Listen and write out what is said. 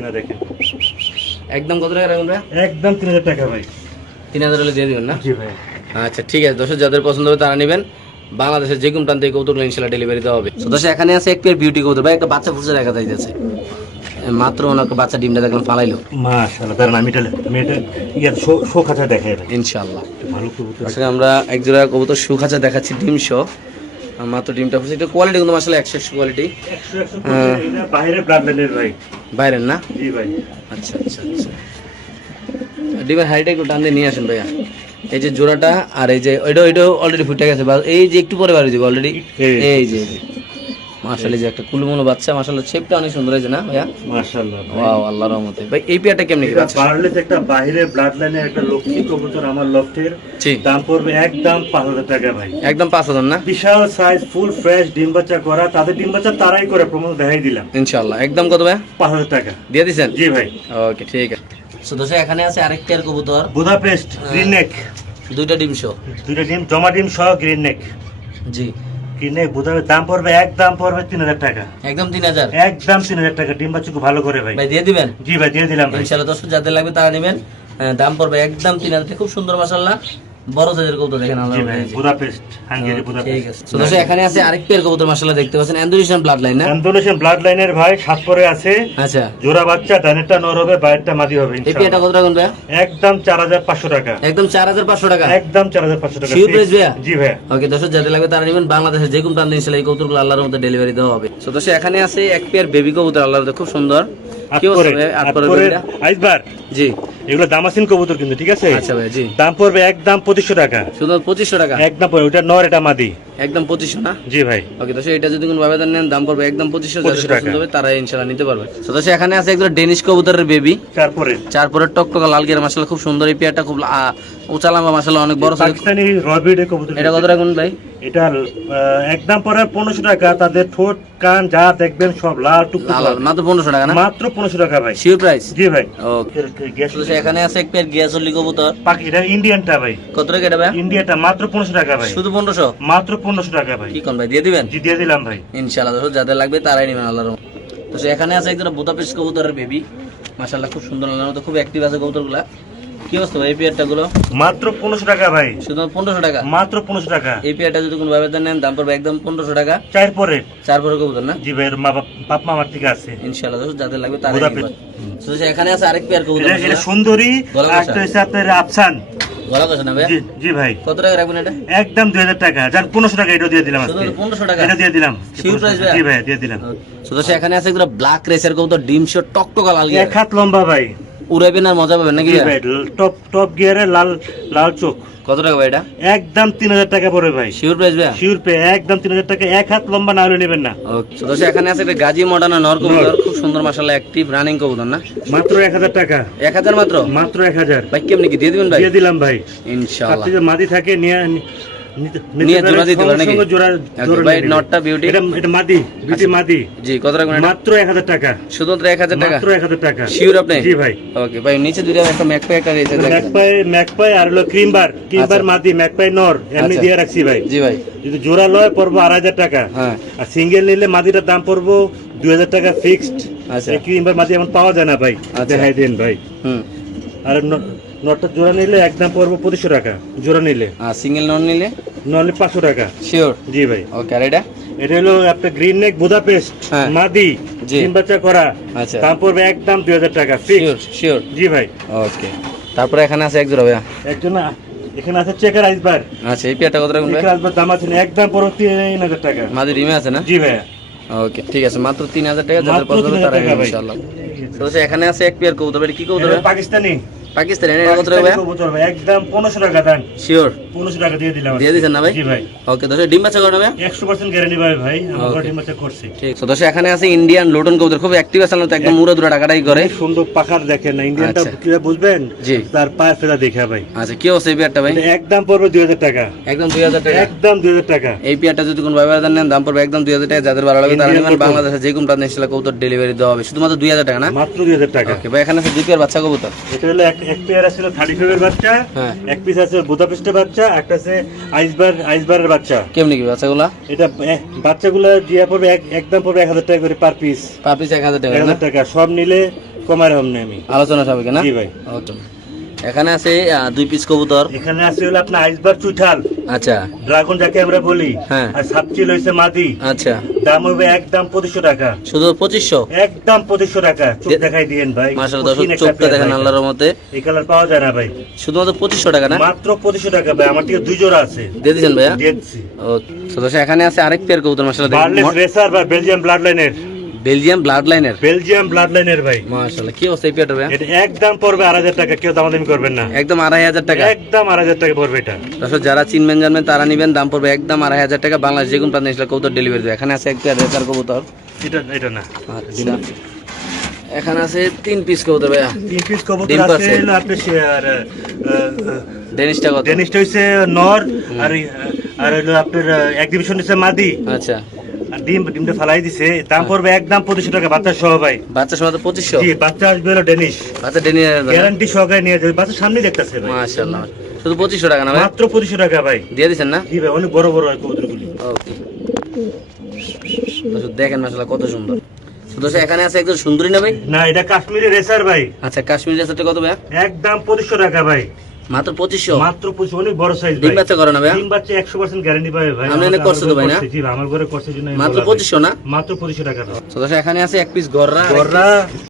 সিনা দেখেন। একদম কত টাকা রাখবেন ভাই? একদম 3000 টাকা ভাই। 3000 হলে দিয়ে দিবেন না? জি ভাই। আচ্ছা ঠিক আছে, দর্শক যাদের পছন্দ হবে তারা নেবেন। বাংলাদেশের যে কোনো প্রান্তে কবুতরগুলো ইনশাআল্লাহ ডেলিভারি দেওয়া হবে। তো দর্শক এখানে আছে এক পেয়ার বিউটি কবুতর ভাই, একটা বাচ্চা ফুটছে দেখা যাইতেছে, মাত্র ওনাকে বাচ্চা ডিমটা দেখলাম ফালাইলো। মাশাআল্লাহ, দাঁড়ান আমি এটা শো খাঁচা দেখাই ভাই ইনশাআল্লাহ। ভালো কবুতর। আজকে আমরা এক জোড়া কবুতর সুখাচা দেখাচ্ছি ডিম সহ, মাত্র ডিমটা ফুটছে। এটা কোয়ালিটি কিন্তু মাশাআল্লাহ 100 কোয়ালিটি। 100 এটা বাইরের ব্লাড লাইনের ভাই। বাইরের না? জি ভাই। আচ্ছা আচ্ছা আচ্ছা, ডিমের হাইটটা একটু টান দিয়ে নিয়ে আসেন ভাইয়া। এই যে জোড়াটা আর এই যে ওইটা অলরেডি ফুটে গেছে, বা এই যে একটু পরে বাড়ি যাবে অলরেডি। এই যে মাশাআল্লাহ, যে একটা কুলুমুলু বাচ্চা, মাশাআল্লাহ শেপটা অনেক সুন্দর হয়েছে না ভাইয়া? মাশাআল্লাহ ওয়াও, আল্লাহর রহমতে। ভাই এই পেয়ারটা কেমনে কি বাচ্চা? বার্লেস একটা বাইরের ব্লাড লাইনের একটা লক্ষ্মী কবুতর আমার লফটের। জি, দাম পড়বে একদম 5000 টাকা ভাই। একদম 5000 না? বিশাল সাইজ, ফুল ফ্রেশ, ডিম বাচ্চা করা। তাদের ডিম বাচ্চা তারাই করে, প্রমাণ দেখাই দিলাম। ইনশাআল্লাহ। একদম কত ভাই? 5000 টাকা দিয়ে দিবেন? জি ভাই। ওকে ঠিক আছে। সো দর্শক এখানে আছে আরেক পেয়ার কবুতর, বুদাপেস্ট গ্রিন নেক, দুইটা ডিম সহ। দুইটা ডিম, জমা ডিম সহ গ্রিন নেক। জি, গ্রিন নেক বুদাপেস্ট দাম পড়বে একদম পড়বে 3000 টাকা। একদম 3000? একদম 3000 টাকা। ডিম বাচ্চা খুব ভালো করে ভাই। ভাই দিয়ে দিবেন? জি ভাই, দিয়ে দিলাম ভাই। ইনশাআল্লাহ। দর্শক যাদের লাগবে তারা নেবেন, দাম পড়বে একদম 3000। খুব সুন্দর মাশাআল্লাহ, বড় সাইজের কবুতর দেখেন জি আল্লাহর ভাই, রহমতে। বুদাপেস্ট, হাঙ্গেরি ঠিক বুদাপেস্ট। আছে। তো দর্শক এখানে আছে আরেক পেয়ার কবুতর মাশাআল্লাহ, দেখতে পাচ্ছেন ইন্দোনেশিয়ান ব্লাড লাইন না? ইন্দোনেশিয়ান ব্লাড লাইনের ভাই, 7 পরে আছে। আচ্ছা, জোড়া বাচ্চা, ডানেরটা নর হবে, বাইরেরটা মাদি হবে এই পেয়ারটা ইনশাআল্লাহ। কত টাকা ভাই? একদম 4500 টাকা। একদম 4500 টাকা? একদম 4500 টাকা। শিওর প্রাইস ভাইয়া? জি ভাই। ওকে দর্শক যাদের লাগবে তারা নেবেন। বাংলাদেশের যে কোনো প্রান্তে ইনশাআল্লাহ এই কবুতরগুলো আল্লাহর রহমতে ডেলিভারি দেওয়া হবে। তো দর্শক এখানে আছে এক পেয়ার বেবি কবুতর আল্লাহর রহমতে, খুব সুন্দর। কি অবস্থা ভাই? আটপরের বেবিটা? আইসবার। জি, এগুলো দামাসিন কবুতর কিন্তু, ঠিক আছে? আচ্ছা ভাই। জি, দাম পড়বে একদম 2500 টাকা। শুধু 2500 টাকা? একদম পড়বে, ওটা নর, এটা মাদি। একদম 2500 না? জি ভাই। ওকে দর্শক এটা যদি কোনো ভাবে নেন দাম পড়বে একদম 2500 2500 টাকা। টাকা হবে, তারা ইনশাআল্লাহ নিতে পারবে। তো দর্শক এখানে আছে একজন ডেনিশ কবুতরের বেবি, তারপরে চারপরের টকটকা লাল গিয়ার, মাশাআল্লাহ খুব সুন্দর। এই পেয়ারটা খুব উঁচা লম্বা, মাশাআল্লাহ অনেক বড় সাইজ। পাকিস্তানি রবিডে কবুতর। এটা কত রাখুন ভাই? এটা একদম পড়ে 1500 টাকা। তাদের ঠোঁট কান যা দেখবেন সব লাল টুকটুক। লাল, মাত্র 1500 টাকা না? মাত্র 1500 টাকা ভাই। Sure price? জি ভাই। ওকে। তো এখানে আছে এক পেয়ার গিয়াসলি কবুতর, পাখি, এটা ইন্ডিয়ানটা ভাই। কত টাকা এটা ভাই? ইন্ডিয়াটা মাত্র 1500 টাকা ভাই। শুধু 1500? মাত্র 1500 টাকা ভাই। কি কোন ভাই, দিয়ে দিবেন? জি, দিয়ে দিলাম ভাই। ইনশাআল্লাহ। দর্শক যাদের লাগবে তারাই নেবেন আল্লাহর রহমতে। তো এখানে আছে একজন বুদাপেস্ট কবুতরের বেবি, মাশাআল্লাহ খুব সুন্দর, আল্লাহর রহমতে খুব অ্যাক্টিভ আছে কবুতরগুলা। কি অবস্থা ভাই এই পেয়ারটা গুলো? মাত্র 1500 টাকা ভাই। শুধু 1500 টাকা? মাত্র 1500 টাকা। এই পেয়ারটা যদি কোনো ভাবে নেন দাম পড়বে একদম 1500 টাকা। চার পরে কবুতর না? জি ভাই, বাপ মা আমার থেকে আছে ইনশাআল্লাহ। দর্শক যাদের লাগবে তারাই বুদাপেস্ট। নেবেন। তো এখানে আছে আরেক পেয়ার কবুতর, এটা সুন্দরী, গলা আর কষা। তো হচ্ছে আপনার আফসান। গলা কষা না ভাই? জি জি ভাই। কত টাকা রাখবেন এটা? একদম 2000 টাকা। যার 1500 টাকা এটা দিয়ে দিলাম শুধু আজকে। 1500 টাকা? এটা দিয়ে দিলাম। শিওর প্রাইস ভাই? জি ভাই, দিয়ে দিলাম। তো দর্শক এখানে আছে একটা ব্ল্যাক রেসার কবুতর, ডিম শো টকটকা লাল গিয়ার, এক হাত লম্বা ভাই। উড়াইবেন আর মজা পাবেন নাকি জি ভাই? ভাই, টপ গিয়ারে লাল চোখ। কত টাকা ভাই এটা? একদম 3000 টাকা পড়বে ভাই। শিওর প্রাইস ভাই? শিওর পে, একদম 3000 টাকা। এক হাত লম্বা না হলে নেবেন না। ওকে। তো দর্শক এখানে আছে একটা গাজী মডার্ন নর কবুতর, খুব সুন্দর মাশাআল্লাহ অ্যাক্টিভ রানিং কবুতর না? মাত্র 1000 টাকা। 1000 মাত্র? মাত্র 1000। ভাই কেমনি কি দিয়ে দিবেন ভাই? দিয়ে দিলাম ভাই। ইনশাআল্লাহ। তাতে যে মাদি থাকে নিয়ে জোড়া দিতে পারে নাকি? জোড়া ভাই নটটা বিউটি? এটা মাদি, বিউটি মাদি। জি, কত টাকা এটা? মাত্র 1000 টাকা। শুধুমাত্র 1000 টাকা? মাত্র 1000 টাকা। শিওর আপনি? জি ভাই। ওকে ভাই, নিচে দুইটা একটা ম্যাকপাই একটা রয়েছে ম্যাকপাই আর হলো ক্রিমবার মাদি, ম্যাকপাই নর এমনি আচ্ছা। দিয়ে রাখছি ভাই। জি ভাই। যদি জোড়া লয় পড়বো 2000 টাকা। হ্যাঁ। আর সিঙ্গেল নিলে মাদিটার দাম পড়বো 2000 টাকা ফিক্সড। আচ্ছা। ক্রিমবার মাদি এমন পাওয়া যায় না ভাই। আচ্ছা। দেখাই দেন ভাই। হুম। আর নটটা জোড়া নিলে একদম পড়বো 2500 টাকা জোড়া নিলে। আর সিঙ্গেল নন নিলে? নলে 500 টাকা। শিওর? জি ভাই। ওকে। আর এটা? এটা হলো আপনার গ্রিন নেক বুদাপেস্ট হ্যাঁ। মাদি, জি। ডিম বাচ্চা করা। আচ্ছা। দাম পড়বে একদম 2000 টাকা শিওর? ফিক্সড। শিওর? জি ভাই। ওকে। তারপরে এখানে আছে এক জোড়া ভাইয়া। একজন এখানে আছে চেকার আইসবার। আচ্ছা, এই পেয়ারটা কত রাখবেন ভাই? চেকার আইসবার দাম আছে না, একদম পড়বে 3000 টাকা। মাদি রিমে আছে না? জি ভাই। ওকে ঠিক আছে, মাত্র 3000 টাকা। যাদের মাত্র পছন্দ হবে 3000 তারা টাকা ভাই। ইনশাআল্লাহ। তো এখানে আছে এক পেয়ার কবুতর, এটা কি কবুতর এটা ভাই? পাকিস্তানি পাকিস্তানি। এটা কত টাকা ভাই? কবুতর ভাই, একদম 1500 টাকা দাম। শিওর? 1500 টাকা দিয়ে দিলাম। দিয়ে দিয়েছেন না ভাই? জি ভাই। ওকে। দর্শক ডিম বাচ্চা করে ভাই? 100% গ্যারান্টি ভাই। ভাই আমার Okay. ডিম বাচ্চা করছে। ঠিক। তো দর্শক এখানে আছে ইন্ডিয়ান লোটন কবুতর, খুব অ্যাক্টিভ আছে, তো একদম মুড়া দুরা টাকাটাই করে। অনেক সুন্দর পাখার দেখেন না, ইন্ডিয়ানটা আচ্ছা। কিভাবে বুঝবেন? জি। তার পায়ের ফেলা দেখা ভাই। আচ্ছা, কি অবস্থা এই পেয়ারটা ভাই? এটা একদম পড়বে 2000 টাকা। একদম 2000 টাকা? একদম 2000 টাকা। এই পেয়ারটা যদি কোনো ভাবে নেন দাম পড়বে একদম 2000 টাকা। যাদের ভালো লাগবে তারা Indian নেবেন। কবুতর। বাংলাদেশে যে কোনো প্রান্তে ইনশাআল্লাহ কবুতর ডেলিভারি দেওয়া হবে, শুধুমাত্র 2000 টাকা না? মাত্র 2000 টাকা। ওকে ভাই, এখানে আছে দুই পেয়ার বাচ্চা কবুতর। এটা হলো এক এক পেয়ার আছে 35 এর বাচ্চা, হ্যাঁ। এক পিস আছে বুদাপেস্টের বাচ্চা, একটা আছে আইসবারের বাচ্চা। কেমনি কি বাচ্চাগুলা? এটা বাচ্চাগুলো দিয়া পড়বে একদম পড়বে 1000 টাকা করে পার পিস। পার পিস 1000 টাকা না? 1000 টাকা সব নিলে কমার হবে না আমি। আলোচনা সাপেক্ষে না? জি ভাই। ওকে। এখানে আছে 2 পিস কবুতর। এখানে আছে হলো আপনার আইসবার চুইঠাল, আচ্ছা ড্রাগন যাকে আমরা বলি, হ্যাঁ। আর সাপচিল হইছে মাদি। আচ্ছা, দাম হবে একদম 2500 টাকা, শুধু 2500? একদম 2500 টাকা। চোখ দেখাই দিয়েন ভাই, মাশাআল্লাহ দর্শক, কঠিন একটা চোখটা পেয়ার দেখেন ভাই। আল্লাহর রহমতে। এই কালার পাওয়া যায় না ভাই, শুধুমাত্র 2500 টাকা না? মাত্র 2500 টাকা ভাই। আমার থেকে 2 জোড়া আছে, দিয়ে দিয়েছেন ভাইয়া? দিয়েছি। ওকে। তো দর্শক এখানে আছে আরেক পেয়ার কবুতর মাশাআল্লাহ বার্লেস দেখেন, রেসার বা বেলজিয়াম ব্লাড লাইনের, বেলজিয়াম ব্লাড লাইনের। বেলজিয়াম ব্লাড লাইনের ভাই। মাশাআল্লাহ, কি অবস্থা এই পেয়ারটা ভাইয়া? এটা একদম পড়বে 8000 টাকা, কেউ দামাদামি করবেন না। একদম 2500 টাকা। একদম 8000 টাকা পড়বে এটা। দর্শক যারা চিনবেন জানবেন তারা নিবেন, দাম পড়বে একদম 2500 টাকা। বাংলাদেশ যে কোনো প্রান্তে এসে কবুতর ডেলিভারি দেয়। এখানে আছে এক পেয়ার রেসার কবুতর। এটা না, আচ্ছা, এখানে আছে 3 পিস কবুতর ভাইয়া। 3 পিস কবুতর ডিম আছে পারছে। হলো আপনার শেয়ার। ডেনিশটা কত? ডেনিশটা হইছে নর, আর হলো আপনার এক্সিবিশন হইছে মাদি। আচ্ছা, আর ডিমটা ফালাই দিছে, দাম পড়বে একদম 2500 টাকা বাচ্চা সহ ভাই। বাচ্চা সময় 2500? জি, বাচ্চা আসবে হলো ডেনিশ, বাচ্চা ডেনি গ্যারান্টি সহকারে নিয়ে যাবে। বাচ্চা সামনে দেখতেছে ভাই, মাশাআল্লাহ। শুধু 2500 টাকা না ভাই? মাত্র 2500 টাকা ভাই। দিয়ে দিচ্ছেন না? জি ভাই, অনেক বড় বড় হয় কবুতরগুলি। ওকে। দর্শক দেখেন মাশাআল্লাহ কত সুন্দর। তো দর্শক এখানে আছে একজন সুন্দরী না ভাই? না, এটা কাশ্মীরি রেসার ভাই। আচ্ছা, কাশ্মীরি রেসারটা কত ভাইয়া? একদম 2500 টাকা ভাই, মাত্র 2500? মাত্র 2500। অনেক বড় সাইজ ভাই। ডিম বাচ্চা করে না ভাইয়া? ডিম বাচ্চা 100% গ্যারান্টি পাবে ভাই। আপনি এনে আমার করছে তো ভাই না? করছে, জি ভাই, আমার ঘরে করছে জন্য আমি মাত্র বললাম ভাই। 2500 না? মাত্র 2500 টাকা। তো দর্শক এখানে আছে এক পিস গররা। গররা